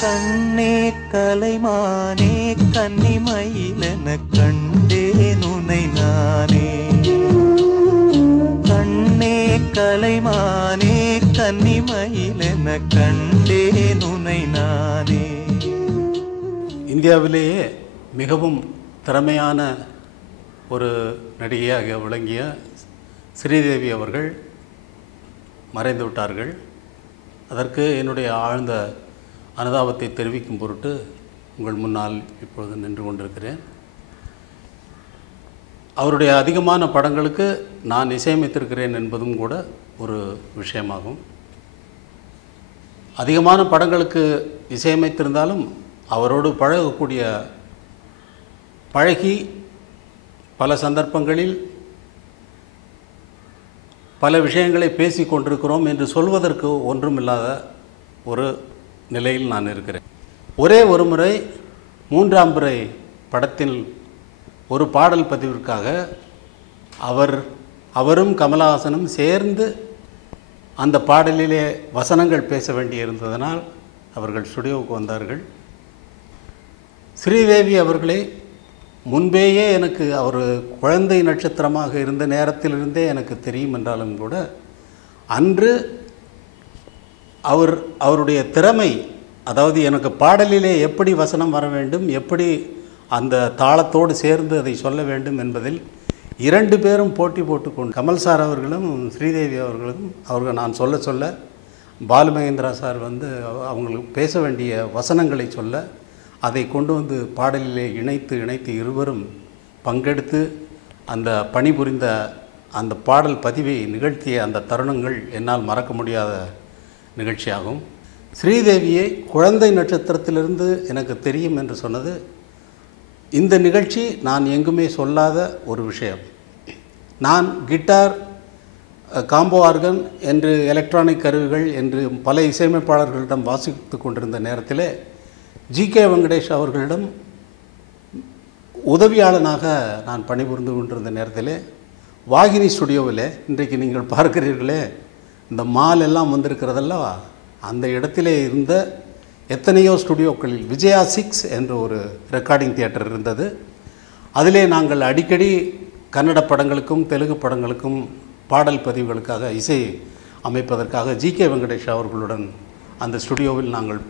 கண்ணே கலைமானே கன்னிமயிலென கண்டேன் உனை நானே. கண்ணே கலைமானே கன்னிமயிலென கண்டேன் உனை நானே. இந்தியாவிலேயே மிகவும் திறமையான ஒரு நடிகையாக விளங்கிய ஸ்ரீதேவி அவர்கள் மறைந்து விட்டார்கள். அதற்கு என்னுடைய ஆழ்ந்த அனுதாபத்தை தெரிவிக்கும் பொருட்டு உங்கள் முன்னால் இப்பொழுது நின்று கொண்டிருக்கிறேன். அவருடைய அதிகமான படங்களுக்கு நான் இசையமைத்திருக்கிறேன் என்பதும் கூட ஒரு விஷயமாகும். அதிகமான படங்களுக்கு இசையமைத்திருந்தாலும் அவரோடு பழகி பல சந்தர்ப்பங்களில் பல விஷயங்களை பேசி கொண்டிருக்கிறோம் என்று சொல்வதற்கு ஒன்றுமில்லாத ஒரு நிலையில் நான் இருக்கிறேன். ஒரே ஒரு முறை 3ஆம் பிறை படத்தில் ஒரு பாடல் பதிவிற்காக அவரும் கமலஹாசனும் சேர்ந்து அந்த பாடலிலே வசனங்கள் பேச வேண்டியிருந்ததனால் அவர்கள் ஸ்டுடியோவுக்கு வந்தார்கள். ஸ்ரீதேவி அவர்களே முன்பேயே எனக்கு அவர் குழந்தை நட்சத்திரமாக இருந்த நேரத்திலிருந்தே எனக்கு தெரியும் என்றாலும் கூட அன்று அவருடைய திறமை, அதாவது எனக்கு பாடலிலே எப்படி வசனம் வர வேண்டும், எப்படி அந்த தாளத்தோடு சேர்ந்து அதை சொல்ல வேண்டும் என்பதில் 2 பேரும் போட்டி போட்டுக்கொண்டு கமல் சார் அவர்களும் ஸ்ரீதேவி அவர்களும் நான் சொல்ல பாலுமகேந்திரா சார் அவங்களுக்கு பேச வேண்டிய வசனங்களை சொல்ல அதை கொண்டு வந்து பாடலிலே இணைத்து இருவரும் பங்கெடுத்து அந்த பணிபுரிந்த அந்த பாடல் பதிவை நிகழ்த்திய அந்த தருணங்கள் என்னால் மறக்க முடியாத நிகழ்ச்சியாகும். ஸ்ரீதேவியை குழந்தை நட்சத்திரத்திலிருந்து எனக்கு தெரியும் என்று சொன்னது இந்த நிகழ்ச்சி நான் எங்குமே சொல்லாத ஒரு விஷயம். நான் கிட்டார், காம்போ ஆர்கன் என்று எலக்ட்ரானிக் கருவிகள் என்று பல இசையமைப்பாளர்களிடம் வாசித்து கொண்டிருந்த நேரத்தில் ஜி.கே. வெங்கடேஷ் அவர்களிடம் உதவியாளனாக நான் பணிபுரிந்து கொண்டிருந்த நேரத்தில் வாகினி ஸ்டுடியோவில் இன்றைக்கு நீங்கள் பார்க்கிறீர்களே இந்த மால் எல்லாம் வந்திருக்கிறதல்லவா, அந்த இடத்திலே இருந்த எத்தனையோ ஸ்டுடியோக்களில் விஜயா 6 என்ற ஒரு ரெக்கார்டிங் தியேட்டர் இருந்தது. அதிலே நாங்கள் அடிக்கடி கன்னட படங்களுக்கும் தெலுங்கு படங்களுக்கும் பாடல் பதிவுகளுக்காக இசை அமைப்பதற்காக ஜி.கே. வெங்கடேஷ் அவர்களுடன் அந்த ஸ்டுடியோவில் நாங்கள்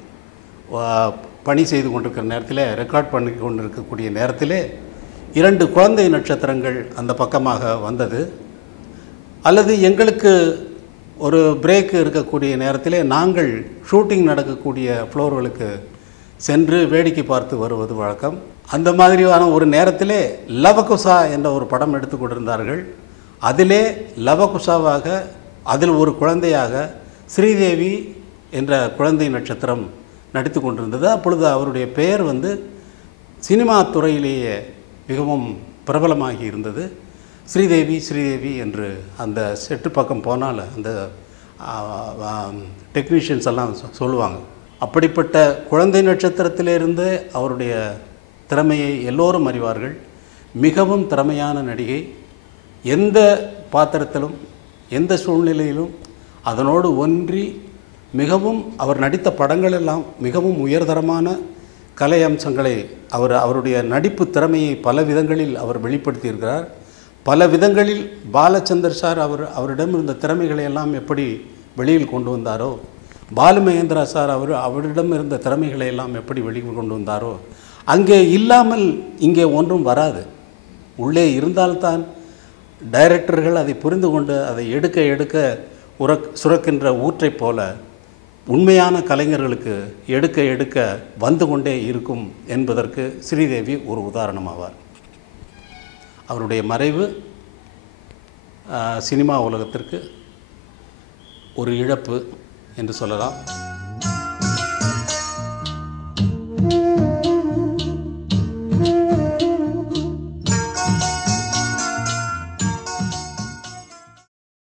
பணி செய்து கொண்டிருக்கிற நேரத்தில், ரெக்கார்ட் பண்ணி கொண்டிருக்கக்கூடிய நேரத்தில் 2 குழந்தை நட்சத்திரங்கள் அந்த பக்கமாக வந்தது. அல்லது எங்களுக்கு ஒரு பிரேக் இருக்கக்கூடிய நேரத்தில் நாங்கள் ஷூட்டிங் நடக்கக்கூடிய ஃப்ளோர்களுக்கு சென்று வேடிக்கை பார்த்து வருவது வழக்கம். அந்த மாதிரியான ஒரு நேரத்தில் லவகுசா என்ற ஒரு படம் எடுத்து கொண்டிருந்தார்கள். அதிலே லவகுசாவாக அதில் ஒரு குழந்தையாக ஸ்ரீதேவி என்ற குழந்தை நட்சத்திரம் நடித்து கொண்டிருந்தது. அப்பொழுது அவருடைய பெயர் சினிமா துறையிலேயே மிகவும் பிரபலமாகி இருந்தது. ஸ்ரீதேவி என்று அந்த செட்டு பக்கம் போனால் அந்த டெக்னீஷியன்ஸ் எல்லாம் சொல்லுவாங்க. அப்படிப்பட்ட குழந்தை நட்சத்திரத்திலிருந்து அவருடைய திறமையை எல்லோரும் அறிவார்கள். மிகவும் திறமையான நடிகை. எந்த பாத்திரத்திலும் எந்த சூழ்நிலையிலும் அதனோடு ஒன்றி மிகவும் அவர் நடித்த படங்கள் எல்லாம் மிகவும் உயர்தரமான கலை அம்சங்களை அவருடைய நடிப்பு திறமையை பல விதங்களில் அவர் வெளிப்படுத்தியிருக்கிறார். பல விதங்களில் பாலச்சந்தர் சார் அவரிடம் இருந்த திறமைகளை எல்லாம் எப்படி வெளியில் கொண்டு வந்தாரோ, பாலுமகேந்திரா சார் அவரிடம் இருந்த திறமைகளை எல்லாம் எப்படி வெளியில் கொண்டு வந்தாரோ, அங்கே இல்லாமல் இங்கே ஒன்றும் வராது. உள்ளே இருந்தால்தான் டைரக்டர்கள் அதை புரிந்து கொண்டு அதை எடுக்க சுரக்கின்ற ஊற்றை போல உண்மையான கலைஞர்களுக்கு எடுக்க வந்து கொண்டே இருக்கும் என்பதற்கு ஸ்ரீதேவி ஒரு உதாரணமாவார். அவருடைய மறைவு சினிமா உலகத்திற்கு ஒரு இழப்பு என்று சொல்லலாம்.